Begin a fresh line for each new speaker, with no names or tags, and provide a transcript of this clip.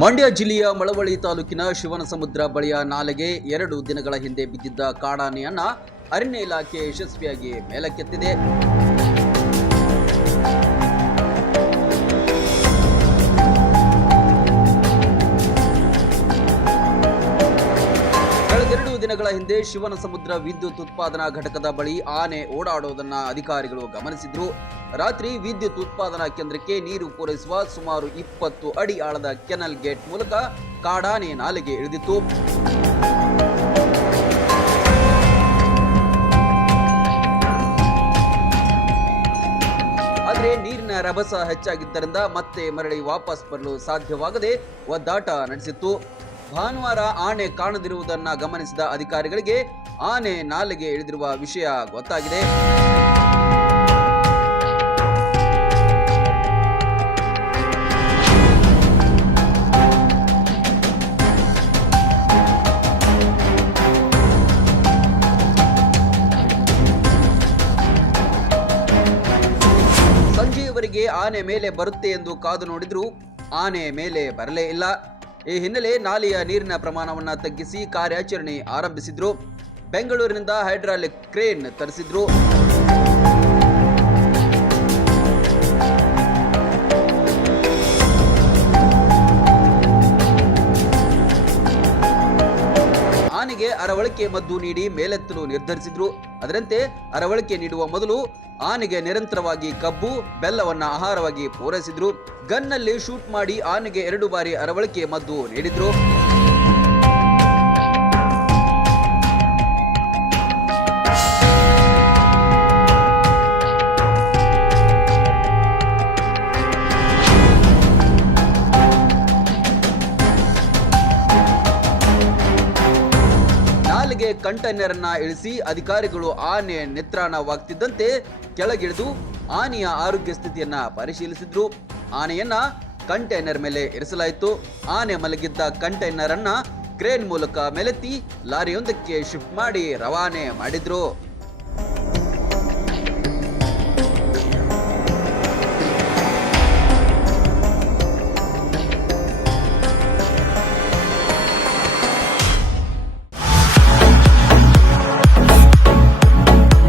ಮಂಡ್ಯ ಜಿಲ್ಲೆಯ ಮಳವಳ್ಳಿ ತಾಲೂಕಿನ ಶಿವನಸಮುದ್ರ ಬಳಿಯ ನಾಲೆಗೆ ಎರಡು ದಿನಗಳ ಹಿಂದೆ ಬಿದ್ದಿದ್ದ ಕಾಡಾನೆಯನ್ನ ಅರಣ್ಯ ಇಲಾಖೆ ಯಶಸ್ವಿಯಾಗಿ ಮೇಲಕ್ಕೆತ್ತಿದೆ. ದಿನಗಳ ಹಿಂದೆ ಶಿವನಸಮುದ್ರ ವಿದ್ಯುತ್ ಉತ್ಪಾದನಾ ಘಟಕದ ಬಳಿ ಆನೆ ಓಡಾಡುವುದನ್ನ ಅಧಿಕಾರಿಗಳು ಗಮನಿಸಿದ್ರು. ರಾತ್ರಿ ವಿದ್ಯುತ್ ಉತ್ಪಾದನಾ ಕೇಂದ್ರಕ್ಕೆ ನೀರು ಪೂರೈಸುವ ಸುಮಾರು ಇಪ್ಪತ್ತು ಅಡಿ ಆಳದ ಕೆನಲ್ ಗೇಟ್ ಮೂಲಕ ಕಾಡಾನೆ ನಾಲೆಗೆ ಇಳಿದಿತ್ತು. ಆದರೆ ನೀರಿನ ರಭಸ ಹೆಚ್ಚಾಗಿದ್ದರಿಂದ ಮತ್ತೆ ಮರಳಿ ವಾಪಸ್ ಬರಲು ಸಾಧ್ಯವಾಗದೆ ಒದ್ದಾಟ ನಡೆಸಿತ್ತು. ಭಾನುವಾರ ಆನೆ ಕಾಣದಿರುವುದನ್ನ ಗಮನಿಸಿದ ಅಧಿಕಾರಿಗಳಿಗೆ ಆನೆ ನಾಲೆಗೆ ಇಳಿದಿರುವ ವಿಷಯ ಗೊತ್ತಾಗಿದೆ. ಆನೆ ಮೇಲೆ ಬರುತ್ತೆ ಎಂದು ಕಾದು ನೋಡಿದ್ರು ಆನೆ ಮೇಲೆ ಬರಲೇ ಇಲ್ಲ. ಈ ಹಿನ್ನೆಲೆ ನಾಲೆಯ ನೀರಿನ ಪ್ರಮಾಣವನ್ನು ತಗ್ಗಿಸಿ ಕಾರ್ಯಾಚರಣೆ ಆರಂಭಿಸಿದ್ರು. ಬೆಂಗಳೂರಿನಿಂದ ಹೈಡ್ರಾಲಿಕ್ ಕ್ರೇನ್ ತರಿಸಿದ್ರು. ಆನೆಗೆ ಅರವಳಿಕೆ ಮದ್ದು ನೀಡಿ ಮೇಲೆತ್ತಲು ನಿರ್ಧರಿಸಿದ್ರು. ಅದರಂತೆ ಅರವಳಿಕೆ ನೀಡುವ ಮೊದಲು ಆನೆಗೆ ನಿರಂತರವಾಗಿ ಕಬ್ಬು, ಬೆಲ್ಲವನ್ನ ಆಹಾರವಾಗಿ ಪೂರೈಸಿದ್ರು. ಗನ್ನಲ್ಲಿ ಶೂಟ್ ಮಾಡಿ ಆನೆಗೆ ಎರಡು ಬಾರಿ ಅರವಳಿಕೆ ಮದ್ದು ನೀಡಿದ್ರು. ಕಂಟೈನರ್ ಅನ್ನ ಇಳಿಸಿ ಅಧಿಕಾರಿಗಳು ಆನೆ ನಿತ್ರಾಣವಾಗ್ತಿದ್ದಂತೆ ಕೆಳಗಿಳಿದು ಆನೆಯ ಆರೋಗ್ಯ ಸ್ಥಿತಿಯನ್ನ ಪರಿಶೀಲಿಸಿದ್ರು. ಆನೆಯನ್ನ ಕಂಟೈನರ್ ಮೇಲೆ ಇರಿಸಲಾಯಿತು. ಆನೆ ಮಲಗಿದ್ದ ಕಂಟೈನರ್ ಅನ್ನ ಕ್ರೇನ್ ಮೂಲಕ ಮೇಲೆತ್ತಿ ಲಾರಿಯೊಂದಕ್ಕೆ ಶಿಫ್ಟ್ ಮಾಡಿ ರವಾನೆ ಮಾಡಿದ್ರು.